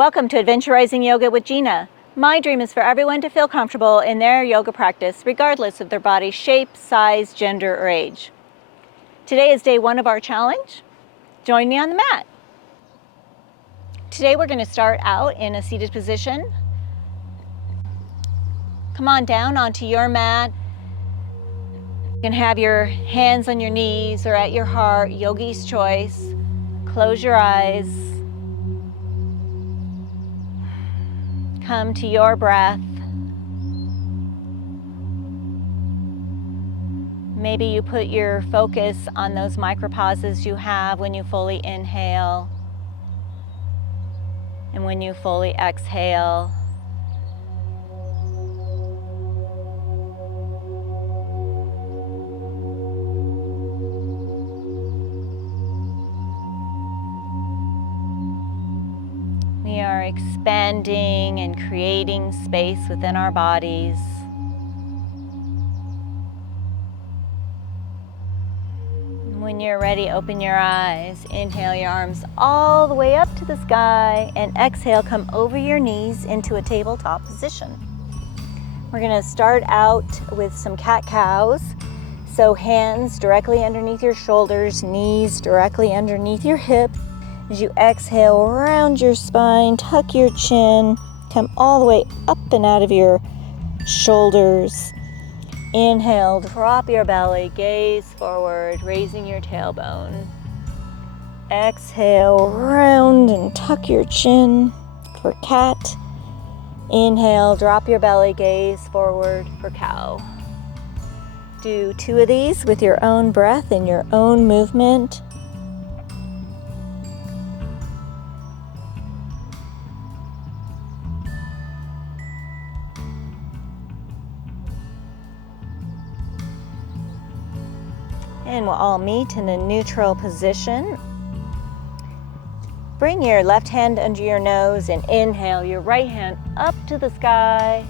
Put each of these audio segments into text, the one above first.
Welcome to Adventurizing Yoga with Gina. My dream is for everyone to feel comfortable in their yoga practice, regardless of their body shape, size, gender, or age. Today is day one of our challenge. Join me on the mat. Today we're going to start out in a seated position. Come on down onto your mat. You can have your hands on your knees or at your heart, yogi's choice. Close your eyes. Come to your breath. Maybe you put your focus on those micropauses you have when you fully inhale and when you fully exhale. We are expanding and creating space within our bodies. When you're ready, open your eyes. Inhale your arms all the way up to the sky and exhale, come over your knees into a tabletop position. We're going to start out with some cat-cows. So hands directly underneath your shoulders, knees directly underneath your hips. As you exhale, round your spine, tuck your chin, come all the way up and out of your shoulders. Inhale, drop your belly, gaze forward, raising your tailbone. Exhale, round and tuck your chin for cat. Inhale, drop your belly, gaze forward for cow. Do 2 of these with your own breath and your own movement. And we'll all meet in a neutral position. Bring your left hand under your nose and inhale your right hand up to the sky.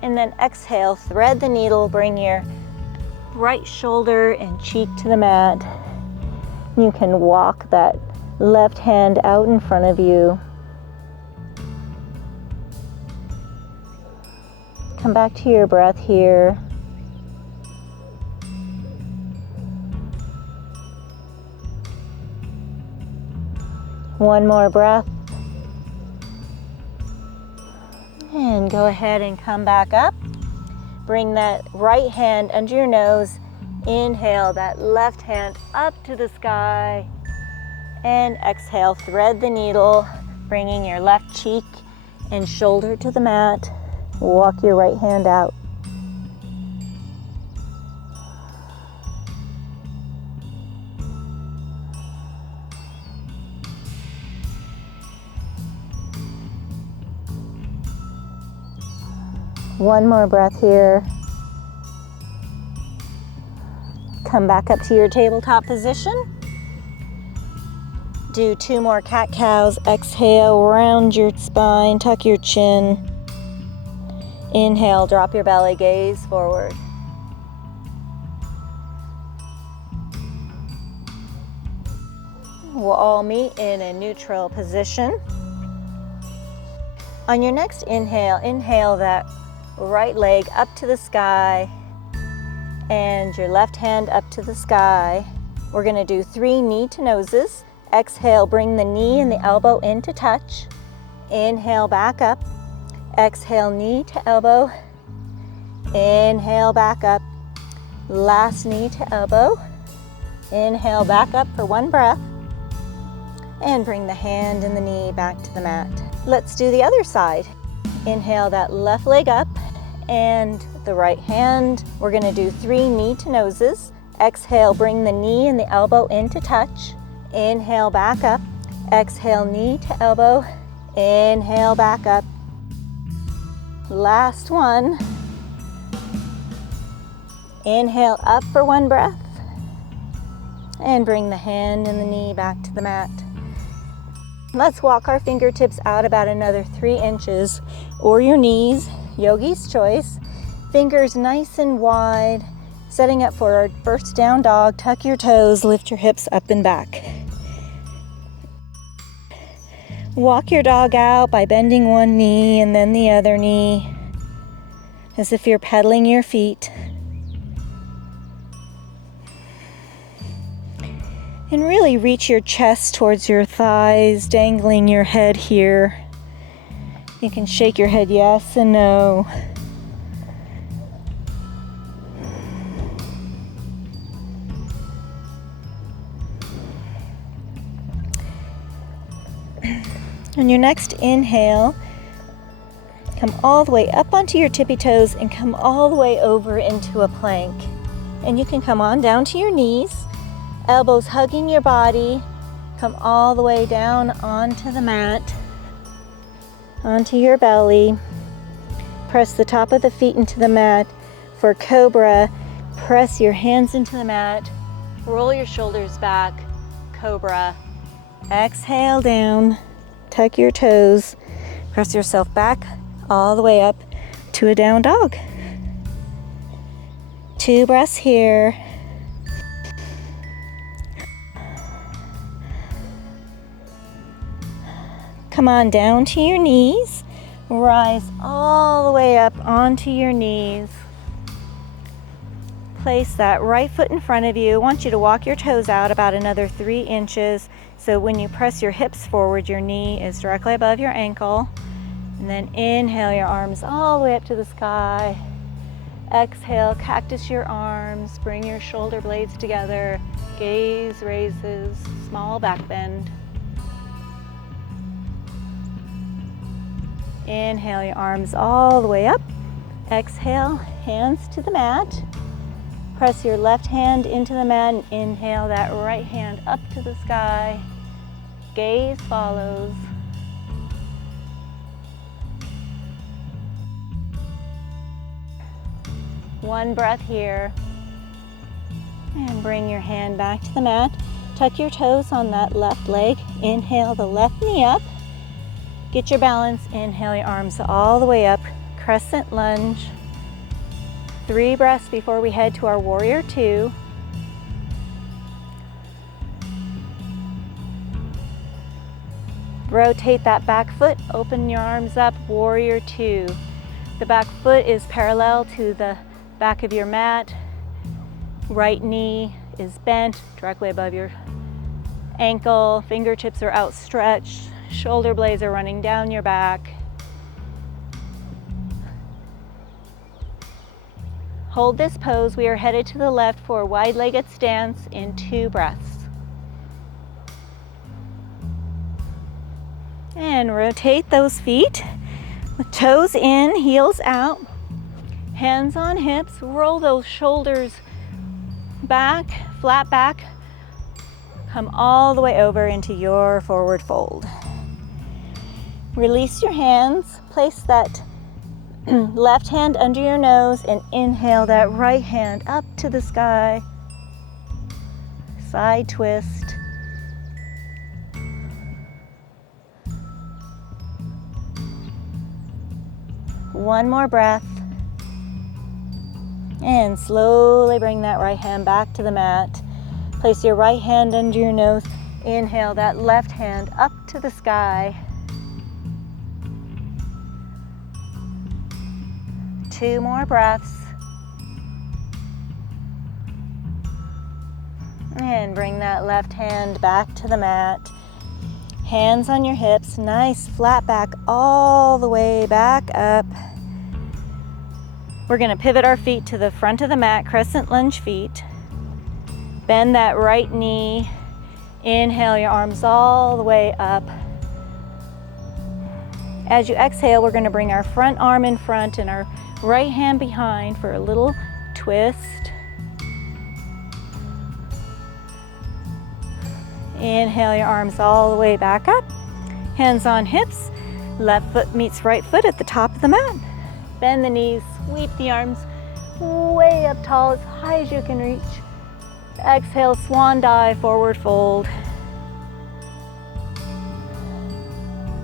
And then exhale, thread the needle, bring your right shoulder and cheek to the mat. You can walk that left hand out in front of you. Come back to your breath here. One more breath. And go ahead and come back up. Bring that right hand under your nose. Inhale that left hand up to the sky. And exhale, thread the needle, bringing your left cheek and shoulder to the mat. Walk your right hand out. One more breath here. Come back up to your tabletop position. Do 2 more cat-cows. Exhale, round your spine, tuck your chin. Inhale, drop your belly, gaze forward. We'll all meet in a neutral position. On your next inhale, inhale that right leg up to the sky and your left hand up to the sky. We're going to do 3 knee to noses. Exhale, bring the knee and the elbow into touch. Inhale, back up. Exhale, knee to elbow. Inhale, back up. Last knee to elbow. Inhale, back up for 1 breath. And bring the hand and the knee back to the mat. Let's do the other side. Inhale that left leg up and the right hand. We're going to do 3 knee to noses. Exhale, bring the knee and the elbow into touch. Inhale, back up. Exhale, knee to elbow. Inhale, back up. Last one. Inhale up for 1 breath. And bring the hand and the knee back to the mat. Let's walk our fingertips out about another 3 inches, or your knees, yogi's choice. Fingers nice and wide, setting up for our first down dog. Tuck your toes, lift your hips up and back. Walk your dog out by bending one knee and then the other knee, as if you're pedaling your feet. And really reach your chest towards your thighs, dangling your head here. You can shake your head yes and no. On your next inhale, come all the way up onto your tippy toes and come all the way over into a plank. And you can come on down to your knees, elbows hugging your body, come all the way down onto the mat, onto your belly. Press the top of the feet into the mat. For cobra, press your hands into the mat, roll your shoulders back, cobra. Exhale down. Tuck your toes, press yourself back all the way up to a down dog. 2 breaths here. Come on down to your knees, rise all the way up onto your knees. Place that right foot in front of you. I want you to walk your toes out about another 3 inches. So when you press your hips forward, your knee is directly above your ankle. And then inhale your arms all the way up to the sky. Exhale, cactus your arms, bring your shoulder blades together. Gaze raises, small back bend. Inhale your arms all the way up. Exhale, hands to the mat. Press your left hand into the mat and inhale that right hand up to the sky. Gaze follows. One breath here. And bring your hand back to the mat. Tuck your toes on that left leg. Inhale the left knee up. Get your balance. Inhale your arms all the way up. Crescent lunge. 3 breaths before we head to our warrior 2. Rotate that back foot, open your arms up, warrior 2. The back foot is parallel to the back of your mat. Right knee is bent directly above your ankle. Fingertips are outstretched. Shoulder blades are running down your back. Hold this pose. We are headed to the left for a wide-legged stance in 2 breaths. And rotate those feet with toes in, heels out, hands on hips. Roll those shoulders back, flat back. Come all the way over into your forward fold. Release your hands. Place that left hand under your nose and inhale that right hand up to the sky. Side twist. One more breath. And slowly bring that right hand back to the mat. Place your right hand under your nose. Inhale that left hand up to the sky. 2 more breaths. And bring that left hand back to the mat. Hands on your hips, nice flat back all the way back up. We're going to pivot our feet to the front of the mat, crescent lunge feet. Bend that right knee. Inhale your arms all the way up. As you exhale, we're going to bring our front arm in front and our right hand behind for a little twist. Inhale your arms all the way back up. Hands on hips. Left foot meets right foot at the top of the mat. Bend the knees, sweep the arms way up tall, as high as you can reach. Exhale, swan dive, forward fold.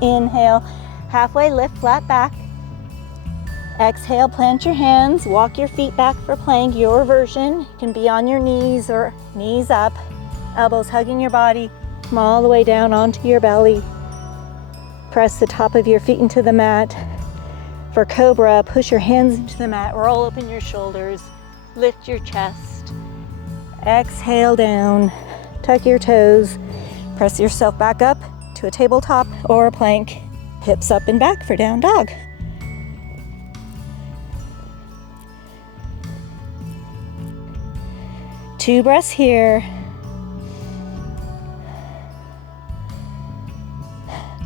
Inhale, halfway lift, flat back. Exhale, plant your hands, walk your feet back for plank, your version. You can be on your knees or knees up, elbows hugging your body. Come all the way down onto your belly. Press the top of your feet into the mat. For Cobra, push your hands into the mat, roll open your shoulders, lift your chest. Exhale down, tuck your toes, press yourself back up to a tabletop or a plank. Hips up and back for down dog. Two breaths here.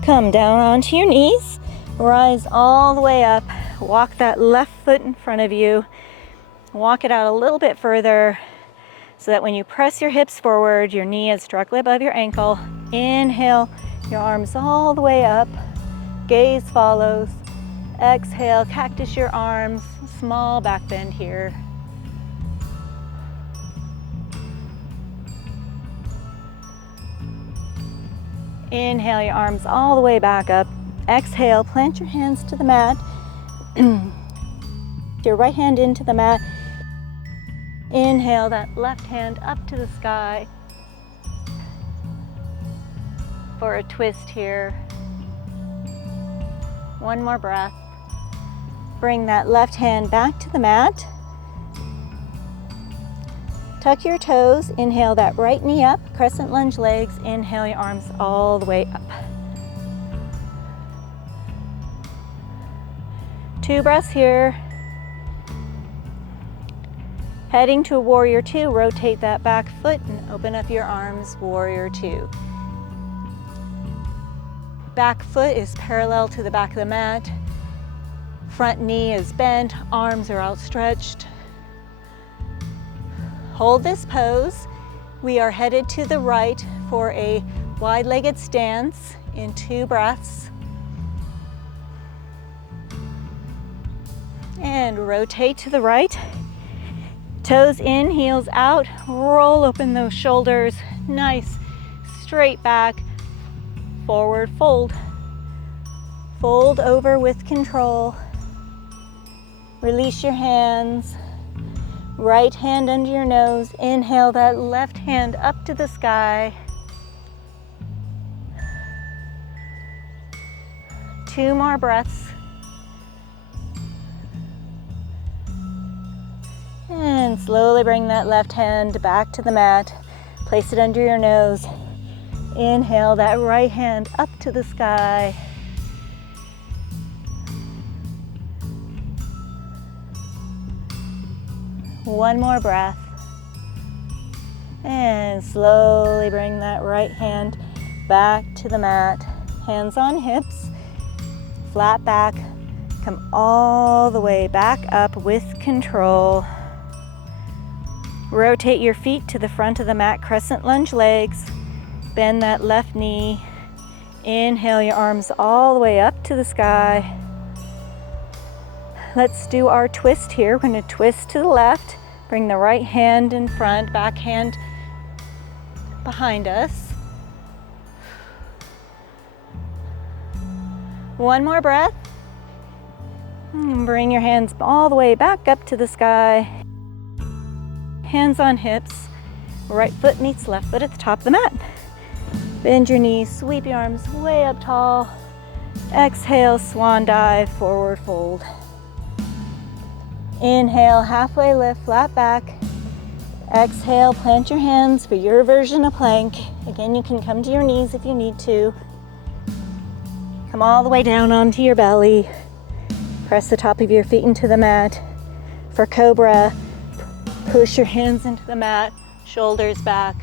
Come down onto your knees, rise all the way up, walk that left foot in front of you, walk it out a little bit further so that when you press your hips forward, your knee is directly above your ankle. Inhale, your arms all the way up, gaze follows. Exhale, cactus your arms, small back bend here. Inhale, your arms all the way back up. Exhale, plant your hands to the mat. Your right hand into the mat. Inhale, that left hand up to the sky. For a twist here. One more breath. Bring that left hand back to the mat. Tuck your toes, inhale that right knee up, crescent lunge legs, inhale your arms all the way up. 2 breaths here. Heading to a warrior 2, rotate that back foot and open up your arms, warrior 2. Back foot is parallel to the back of the mat. Front knee is bent, arms are outstretched. Hold this pose. We are headed to the right for a wide-legged stance in 2 breaths. And rotate to the right. Toes in, heels out. Roll open those shoulders. Nice, straight back. Forward fold. Fold over with control. Release your hands. Right hand under your nose. Inhale that left hand up to the sky. 2 more breaths. And slowly bring that left hand back to the mat. Place it under your nose. Inhale that right hand up to the sky. One more breath. And slowly bring that right hand back to the mat. Hands on hips, flat back. Come all the way back up with control. Rotate your feet to the front of the mat, crescent lunge legs. Bend that left knee. Inhale your arms all the way up to the sky. Let's do our twist here. We're going to twist to the left. Bring the right hand in front, back hand behind us. One more breath. And bring your hands all the way back up to the sky. Hands on hips. Right foot meets left foot at the top of the mat. Bend your knees, sweep your arms way up tall. Exhale, swan dive, forward fold. Inhale, halfway lift, flat back. Exhale, plant your hands for your version of plank. Again, you can come to your knees if you need to. Come all the way down onto your belly. Press the top of your feet into the mat. For Cobra, push your hands into the mat, shoulders back.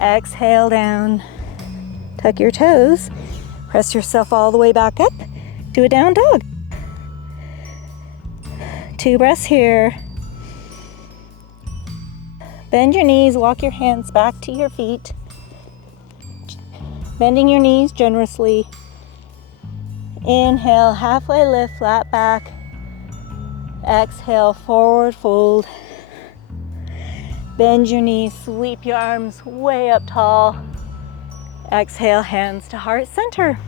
Exhale down. Tuck your toes. Press yourself all the way back up to a down dog. 2 breaths here. Bend your knees, walk your hands back to your feet. Bending your knees generously. Inhale, halfway lift, flat back. Exhale, forward fold. Bend your knees, sweep your arms way up tall. Exhale, hands to heart center.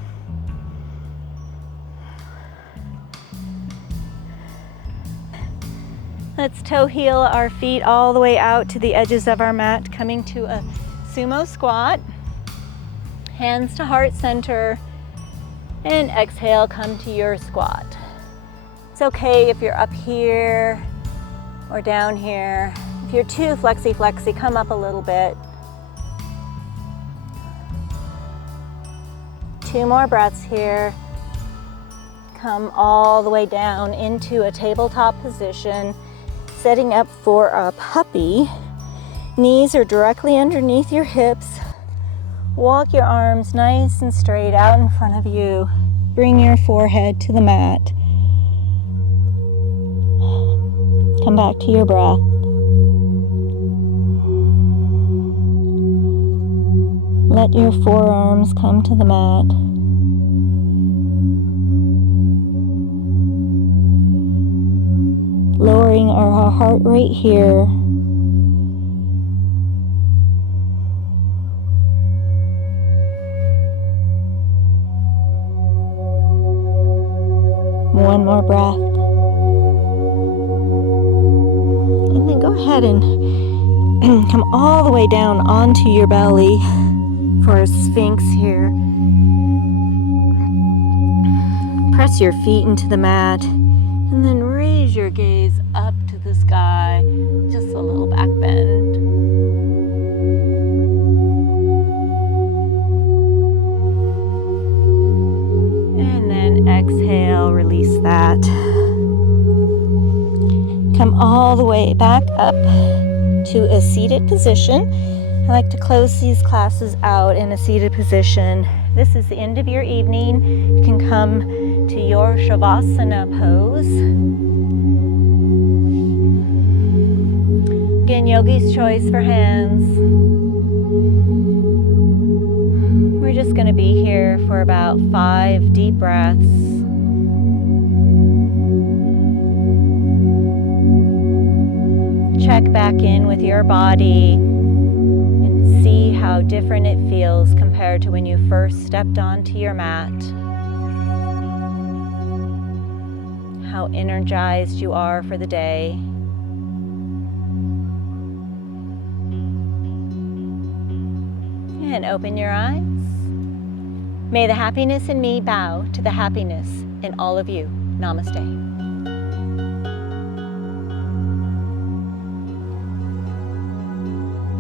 Let's toe heel our feet all the way out to the edges of our mat, coming to a sumo squat. Hands to heart center. And exhale, come to your squat. It's okay if you're up here or down here. If you're too flexy, come up a little bit. 2 more breaths here. Come all the way down into a tabletop position, setting up for a puppy. Knees are directly underneath your hips. Walk your arms nice and straight out in front of you. Bring your forehead to the mat. Come back to your breath. Let your forearms come to the mat. Lowering our heart rate here. One more breath. And then go ahead and come all the way down onto your belly for a sphinx here. Press your feet into the mat and then raise your gaze up to the sky. Just a little back bend. And then exhale, release that. Come all the way back up to a seated position. I like to close these classes out in a seated position. This is the end of your evening. You can come to your Shavasana pose. Again, yogi's choice for hands. We're just going to be here for about 5 deep breaths. Check back in with your body and see how different it feels compared to when you first stepped onto your mat. How energized you are for the day. And open your eyes. May the happiness in me bow to the happiness in all of you. Namaste.